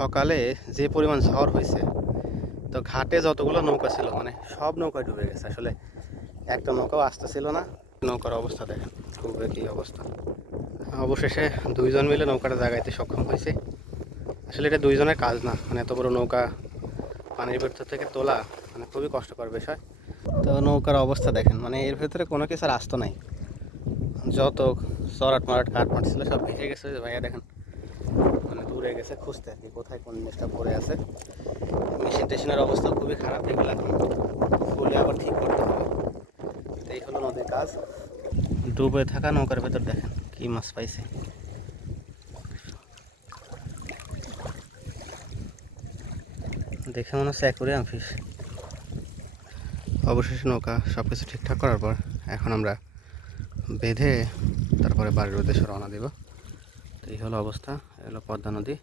সকালে যে পরিমাণ ঝড় হয়েছে, তো ঘাটে যতগুলো নৌকা ছিল মানে সব নৌকা ডুবে গেছে। আসলে একটা নৌকাও আসতেছিল না। নৌকার অবস্থা দেখেন, ডুবে কি অবস্থা। অবশেষে দুইজন মিলে নৌকাটা জাগাইতে সক্ষম হয়েছে। আসলে এটা দুইজনের কাজ না, মানে এত বড় নৌকা পানির ভেতর থেকে তোলা মানে খুবই কষ্টকর বিষয়। তো নৌকার অবস্থা দেখেন, মানে এর ভেতরে কোনো কিছু আর আসতো নাই। যত চড়াট মারাট কাঠ মাঠ ছিল সব ভেসে গেছে। ভাইয়া দেখেন মানে দূরে গেছে খুঁজতে আর কি, কোথায় কোন জিনিসটা পড়ে আছে। মেশিন টেশিনের অবস্থা খুবই খারাপ, এগুলো এখন খুলে আবার ঠিক করতে হবে। এই হলো নদীর কাজ। ডুবে থাকা নৌকার ভেতর দেখেন কি মাছ পাইছে। দেখে মনে হচ্ছে অ্যাকুরিয়াম ফিশ। অবশেষে নৌকা সব কিছু ঠিকঠাক করার পর এখন আমরা বেঁধে তারপরে বাড়ির উদ্দেশ্যে রওনা দেব। তো এই হলো অবস্থা, এলো পদ্মা নদী।